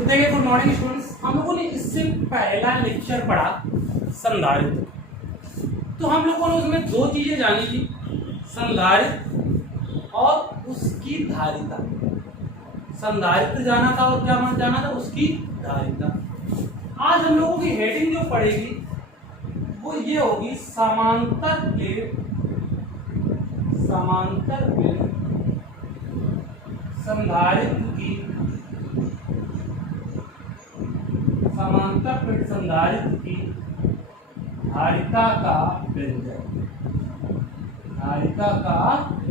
तो देखिए good morning students, हम लोगों ने इससे पहला लेक्चर पढ़ा संधारित्र। तो हम लोगों ने उसमें दो चीजें जानी थी, संधारित्र और उसकी धारिता। संधारित्र जाना था और क्या जाना था, उसकी धारिता। आज हम लोगों की हेडिंग जो पड़ेगी वो ये होगी समांतर प्लेट संधारित्र की संधारित्र की धारिता का व्यंजक। धारिता का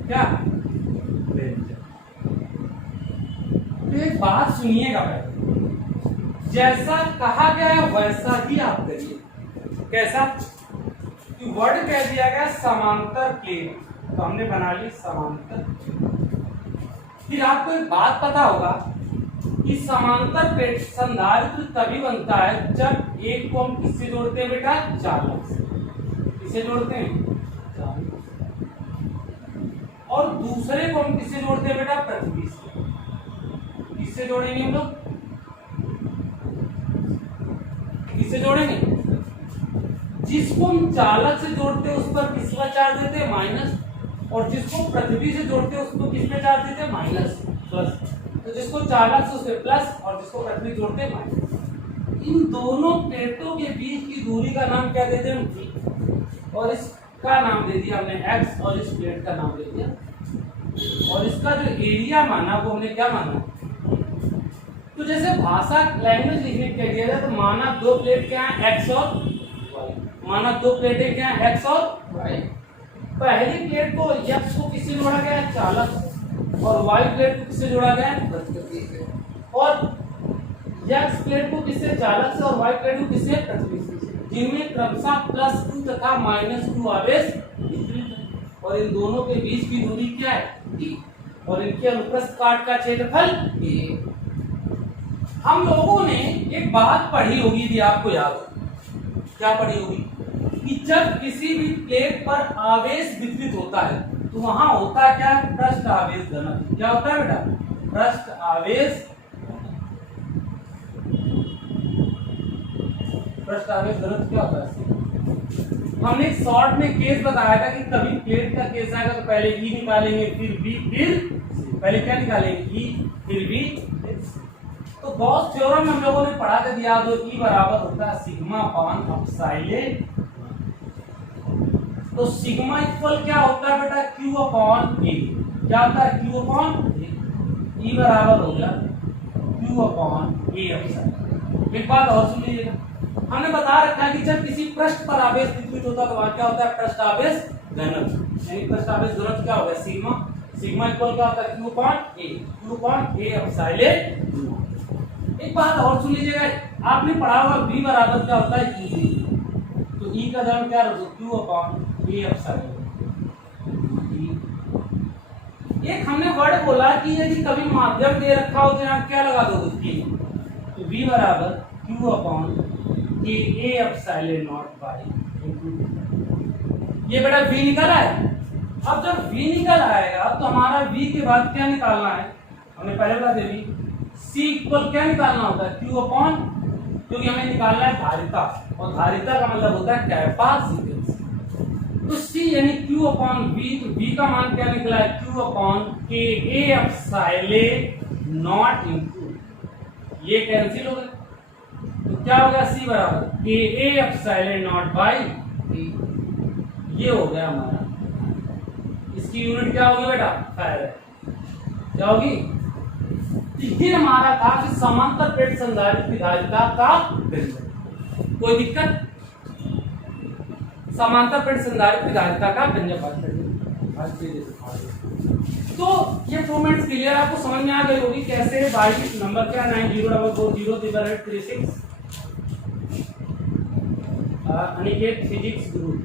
क्या व्यंजक। तो एक बात सुनिएगा पहले, जैसा कहा गया है वैसा ही आप करिए। कैसा कि वर्ड कह दिया गया समांतर प्लेट, तो हमने बना ली समांतर। फिर आपको एक बात पता होगा कि समांतर प्लेट संधारित्र तभी बनता है जब एक को हम किससे जोड़ते हैं बेटा, चालक से। किससे जोड़ते हैं, चालक। और दूसरे को हम किससे जोड़ते हैं बेटा, पृथ्वी से। किससे जोड़ेंगे हम लोग, किससे जोड़ेंगे, जिसको हम चालक से जोड़ते हैं उस पर किसका चार्ज देते हैं, माइनस। और जिसको पृथ्वी से जोड़ते हैं उसको किस पे चार्ज देते हैं, माइनस प्लस। तो जिसको चालक से उसके प्लस और जिसको पृथ्वी जोड़ते हैं माइनस। इन दोनों प्लेटों के बीच की दूरी का नाम क्या देते हैं, v। और इसका नाम दे दिया हमने x और इस प्लेट का नाम दे दिया। और इसका जो एरिया माना वो हमने क्या माना। तो जैसे भाषा लैंग्वेज लिखने के दिया जाए तो माना दो प्लेट क्या है, x और y। माना दो प्लेटें क्या है, x और y। पहली प्लेट को x को किससे जोड़ा गया है, चालक से। और y प्लेट को किससे जोड़ा गया है, पृथ्वी से। और x प्लेट को किससे, चालक से। और y प्लेट को किससे, पृथ्वी से। जिनमें क्रमशः +2 तथा -2 आवेश वितरित है। और इन दोनों के बीच की दूरी क्या है, d। और इनके अनुप्रस्थ काट का क्षेत्रफल a। हम लोगों ने एक बात पढ़ी होगी, यदि आपको याद हो, क्या पढ़ी होगी कि जब किसी भी प्लेट पर आवेश वितरित होता है तो वहां होता क्या है, पृष्ठ आवेश घनत्व। क्या होता है बेटा, पृष्ठ आवेश घनत्व क्या होता है। हमने एक शॉर्ट में केस बताया था कि कभी प्लेट का केस आएगा तो पहले ई निकालेंगे, फिर बी, फिर पहले क्या निकालेंगे, ई फिर बी। तो गॉस थ्योरम में हम लोगों ने पढ़ा था, याद हो, ई बराबर होता है सिग्मा अपान एप्सिलॉन। तो सिग्मा इक्वल क्या होता है बेटा, Q अपॉन ए। क्या होता है, Q अपॉन ए। ई बराबर हो गया Q अपॉन ए एप्सिलॉन। एक बात और सुन लीजिएगा, हमने बता रखा है कि जब किसी पृष्ठ पर आवेश वितरित होता है तो वहां क्या होता है, पृष्ठ आवेश घनत्व। यानी पृष्ठ आवेश घनत्व क्या होगा, सिग्मा। सिग्मा इक्वल क्या होता है, Q upon A. Q upon A epsilon. एक बात और सुन लीजिएगा, आपने पढ़ा होगा V बराबर क्या होता है, UV। तो E का दाम क्या होगा, Q अपॉन ए एप्सिलॉन। एक हमने वर्ड बोला कि यदि कभी माध्यम दे रखा हो तो यहाँ क्या लगा दोगे, तो V बराबर Q upon A epsilon not by. ये बेटा V निकल आया। अब जब V निकल आएगा तो हमारा V के बाद क्या निकालना है, हमने पहले बता दी C इक्वल क्या निकालना होता है, Q अपॉन, क्योंकि हमें निकालना है धारिता। और धारिता का मतलब होता है कैपेसिटेंस। तो C यानी Q अपॉन V। तो V का मान क्या निकला है, Q अपॉन के ए एप्सिलॉन नॉट इनटू, ये कैंसिल हो गया। तो क्या हो गया, C बराबर के ए एप्सिलॉन नॉट बाई ए। ये हो गया हमारा, इसकी यूनिट क्या होगी बेटा, फैराड। क्या होगी, ये हमारा था कि समांतर प्लेट संधारित्र की धारिता का व्यंजक। कोई दिक्कत, समांतर प्लेट संधारित्र की धारिता का व्यंजक। तो ये 2 मिनट्स क्लियर आपको समझ में आ गई होगी कैसे। बाई नंबर क्या 90440336 अनिकेत फिजिक्स ग्रुप।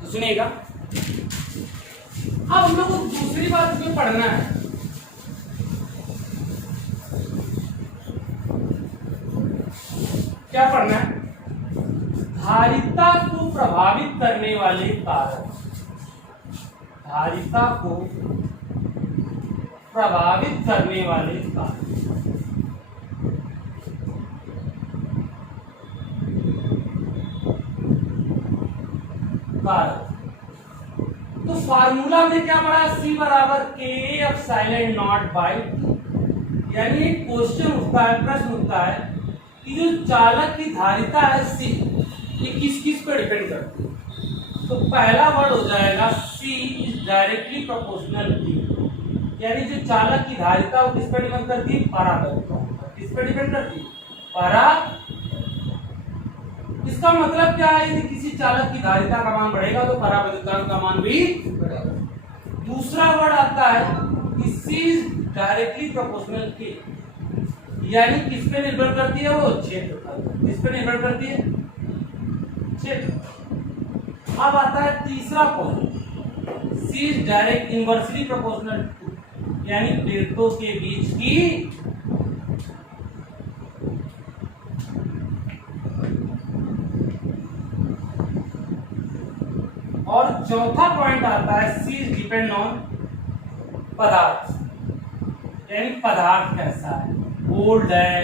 तो सुनिएगा, अब हम लोग को दूसरी बात इसमें पढ़ना है। क्या पढ़ना है, धारिता को प्रभावित करने वाले कारक। धारिता को प्रभावित करने वाले कारक। तो फार्मूला में क्या पढ़ा, C बराबर K epsilon not by T। यानी एक क्वेश्चन उठता है, प्रश्न उठता है कि जो चालक की धारिता है C, ये किस किस पर डिपेंड करती है। तो पहला वर्ड हो जाएगा C is directly proportional T। यानी जो चालक की धारिता वो किस पर डिपेंड करती है, परावैद्युत। किस पर डिपेंड करती है, परा। इसका मतलब क्या है, यदि किसी चालक की धारिता का मान बढ़ेगा तो परावैद्युतांक का मान भी बढ़ेगा। दूसरा वर्ड आता है कि C is directly proportional K। यानी किस पे निर्भर करती है, वो क्षेत्र पर। किस पे निर्भर करती है, क्षेत्र। अब आता है तीसरा point, C is direct inversely proportional to. यानी प्लेटों के बीच की और चौथा पॉइंट आता है C इज डिपेंड ऑन पदार्थ। यानी पदार्थ कैसा है, गोल्ड है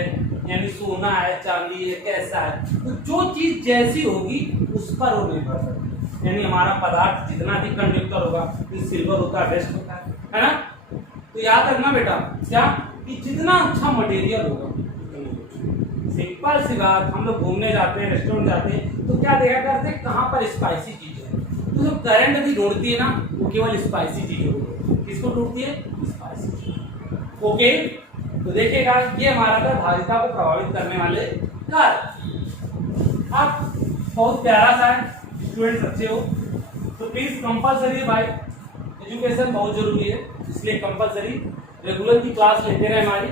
यानी सोना है, चांदी है, कैसा है। तो जो चीज जैसी होगी उस पर वो निर्भर करती है। यानी हमारा पदार्थ जितना अधिक कंडक्टर होगा, सिल्वर होता है, वेस्ट होता है ना। तो याद रखना बेटा क्या, कि जितना अच्छा मटेरियल होगा। सिंपल सी बात, हम लोग घूमने जाते हैं, रेस्टोरेंट जाते हैं, तो क्या देखा करते हैं, कहाँ पर स्पाइसी चीज है। तो जो करंट भी ढूंढती है ना, वो केवल स्पाइसी चीज होगी। किसको ढूंढती है, स्पाइसी चीज। ओके, तो देखिएगा ये हमारा था धारिता को प्रभावित करने वाले कारक। अब बहुत प्यारा सा है, स्टूडेंट्स अच्छे हो तो प्लीज कंपलसरी भाई, एजुकेशन बहुत जरूरी है, इसलिए कंपलसरी रेगुलर की क्लास लेते रहे हमारी।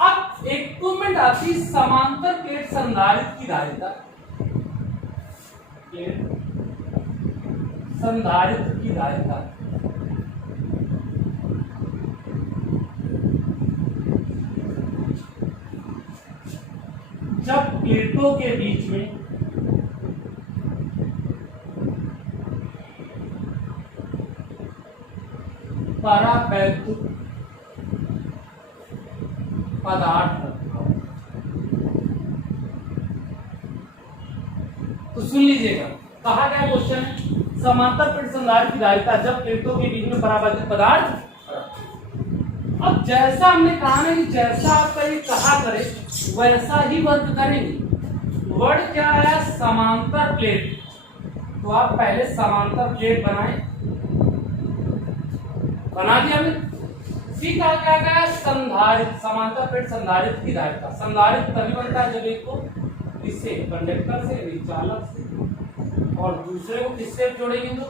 अब इक्विपमेंट आती समांतर प्लेट संधारित्र की धारिता। संधारित्र की धारिता जब प्लेटों के बीच में परावैद्युत पदार्थ रखा। तो सुन लीजिएगा, कहा गया क्वेश्चन है समांतर प्लेट संधारित्र की धारिता जब प्लेटों के बीच में परावैद्युत पदार्थ। अब जैसा हमने कहा ना कि जैसा आपका ये कहा करे वैसा ही वर्क करेंगे। वर्ड क्या है, समांतर प्लेट। तो आप पहले समांतर प्लेट बनाए, बना दिया हमने। सी का क्या क्या, संधारित्र, समांतर प्लेट संधारित्र की धारिता। संधारित्र तभी बनता है जब एक को इससे कंडक्टर से, चालक से, और दूसरे को किससे जोड़ेंगे तो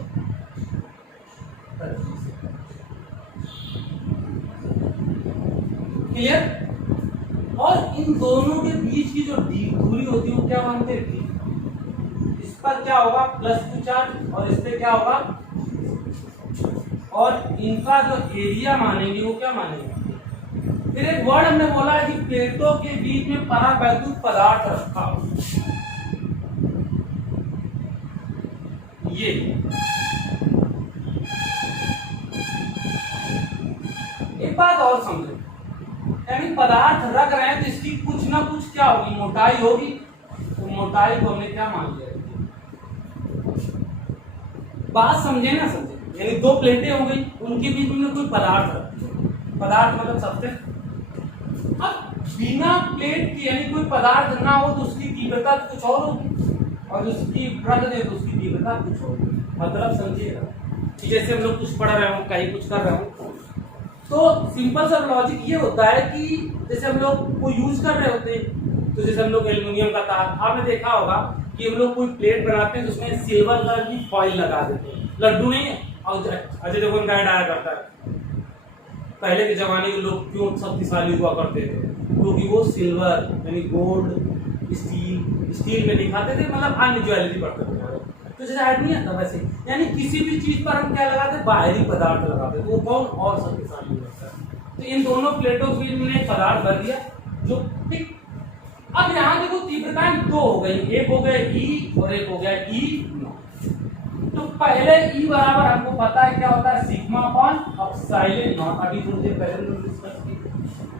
क्लियर। और इन दोनों के बीच की जो दूरी होती है वो क्या मानते हैं, इस पर क्या होगा +2 चार्ज और इस पे क्या होगा, और इनका जो एरिया मानेंगे वो क्या मानेंगे। फिर एक वर्ड हमने बोला है कि प्लेटों के बीच में परावैद्युत पदार्थ रखा हो। ये एक बात और समझो, यानी पदार्थ रख रहे हैं तो इसकी कुछ ना कुछ क्या होगी, मोटाई होगी। तो मोटाई को हमने क्या मान लिया, बात समझे ना समझे। यानी दो प्लेटें हो गई, उनके बीच में कोई पदार्थ रखती है, पदार्थ मतलब सब्सटेंस। अब बिना प्लेट की यानी कोई पदार्थ ना हो तो उसकी तीव्रता कुछ और होगी, और उसकी रख दे तो उसकी तीव्रता कुछ और होगी। मतलब समझिएगा कि जैसे हम लोग कुछ पढ़ रहे हो, कहीं कुछ कर रहे हो, तो सिंपल सा लॉजिक ये होता है कि जैसे हम लोग को यूज कर रहे होते हैं, तो जैसे हम लोग एल्युमिनियम का तार, आपने देखा होगा कि हम लोग कोई प्लेट बनाते हैं तो उसमें सिल्वर कलर की फॉइल लगा देते हैं। लड्डू नहीं है, और अजय देवगन का ऐड आया करता है, पहले के जमाने के लोग क्यों शक्तिशाली हुआ करते थे, क्योंकि वो सिल्वर यानी गोल्ड, स्टील में दिखाते थे, मतलब अन्य ज्वेलरी पड़ते थे। तो जैसे ऐड नहीं आता वैसे, यानी किसी भी चीज पर हम क्या लगाते, बाहरी पदार्थ लगाते, तो वो कौन और शक्तिशाली होता है। तो इन दोनों प्लेटों के बीच में एक पदार्थ भर दिया जो ठीक। अब यहाँ देखो तीव्रताएं दो हो गई, एक हो गया E और एक हो गया E0। तो पहले E बराबर हमको पता है क्या होता है, सिग्मा अपॉन एप्सिलॉन नॉट, अभी थोड़ी देर पहले हमने डिस्कस की,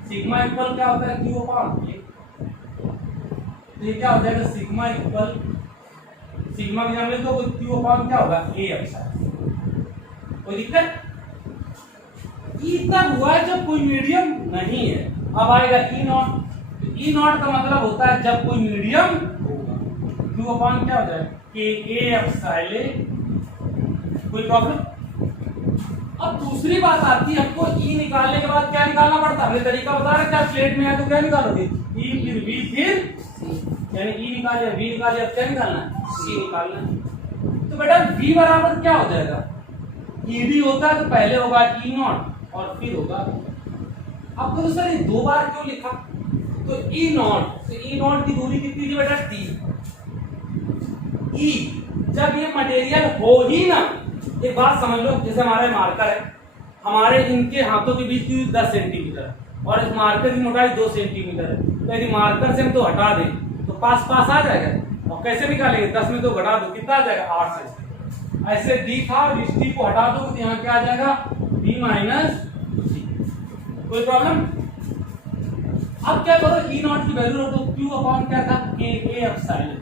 सिग्मा इक्वल क्या होता है क्यू अपॉन ए। तो ये क्या हो जाएगा सिग्मा इक्वल, सिग्मा की जगह तो क्यू अपॉन क्या होगा ए एप्सिलॉन। कोई दिक्कत? ई तक हुआ है जब कोई मीडियम नहीं है। अब आएगा ई नॉट, ई नॉट का मतलब होता है जब कोई मीडियम होगा, क्यू अपॉन क्या हो जाएगा के ए एप्सिलॉन। कोई प्रॉब्लम? अब दूसरी बात आती है, हमको ई निकालने के बाद क्या निकालना पड़ता है, हमने तरीका बता रहा क्या स्लेट में है तो क्या निकालोगे ई फिर वी फिर यानी ई निकाले वी निकाले, अब क्या निकालना है सी निकालना है। तो बेटा वी बराबर क्या हो जाएगा, ईडी होता है तो पहले होगा ई नॉट और फिर होगा। आपको तो सर दो बार क्यों लिखा, तो ई नॉट, तो ई नॉट की दूरी कितनी थी बेटा टी। ई जब ये मटेरियल हो ही ना, एक बात समझ लो, जैसे हमारे मार्कर है, हमारे इनके हाथों के बीच की 10 सेंटीमीटर और इस मार्कर की मोटाई 2 सेंटीमीटर है, तो यदि मार्कर से हम तो हटा दें तो पास पास आ जाएगा। और कैसे निकालेंगे, 10 में तो घटा दो कितना आ जाएगा 8 से। ऐसे डी था और इस डी को हटा दो तो यहाँ क्या आ जाएगा बी माइनस सी। कोई प्रॉब्लम? अब क्या करो, ई नॉट की वैल्यू रखो, क्यू अपॉन क्या था के ए एप्सिलॉन,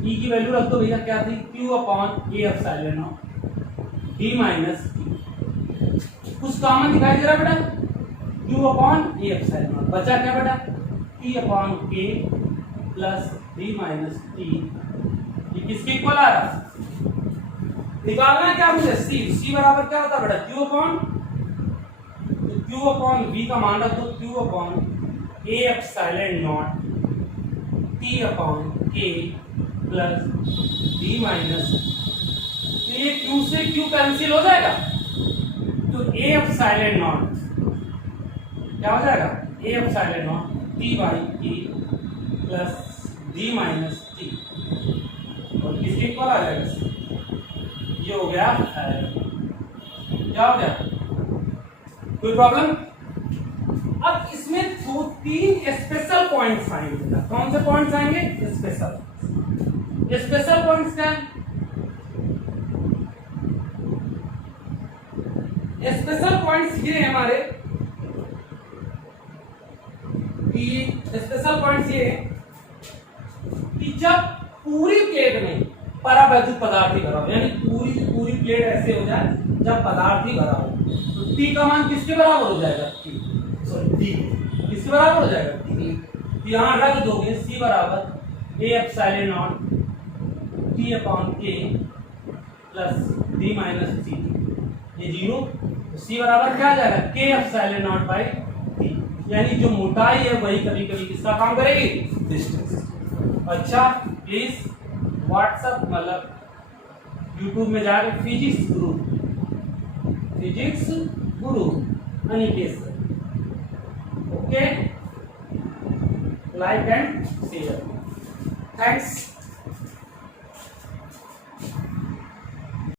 ई की वैल्यू रख दो भैया क्या थी Q upon A epsilon not D minus T. कुछ कॉमन दिखाई दे रहा है बेटा, Q upon A epsilon not, बचा क्या बेटा टी अपॉन के प्लस डी माइनस टी। ये किसके इक्वल आ रहा, निकालना है क्या मुझे सी। सी बराबर क्या होता है बेटा क्यू अपॉन, तो क्यू अपॉन वी का मान रख दो Q upon A epsilon not T upon के प्लस डी माइनस। तो ये क्यू से क्यू कैंसिल हो जाएगा, तो ए एप्सिलॉन नॉट क्या हो जाएगा A epsilon not T by E plus D minus T, और किसके इक्वल आ जाएगा, ये हो गया है। क्या हो गया, कोई प्रॉब्लम? अब इसमें 2-3 स्पेशल पॉइंट्स आएंगे। कौन से पॉइंट्स आएंगे, स्पेशल। स्पेशल पॉइंट्स क्या है, स्पेशल पॉइंट्स ये है हमारे कि स्पेशल पॉइंट्स ये है कि जब पूरी प्लेट में परावैद्युत पदार्थ ही भरा हो, यानी पूरी की पूरी प्लेट ऐसे हो जाए जब पदार्थ ही भरा हो, तो टी का मान किसके बराबर हो जाएगा, सॉरी टी किसके बराबर हो जाएगा टी। तो यहाँ रख दोगे सी बराबर A epsilon not T upon के प्लस डी माइनस टी, ये जीरो। तो सी बराबर क्या आ जाएगा के एप्सिलॉन नॉट बाई टी, यानी जो मोटाई है वही कभी कभी किसका काम करेगी, डिस्टेंस। अच्छा प्लीज व्हाट्सएप मतलब यूट्यूब में जाकर physics Guru Aniket sir, okay, like and share, thanks.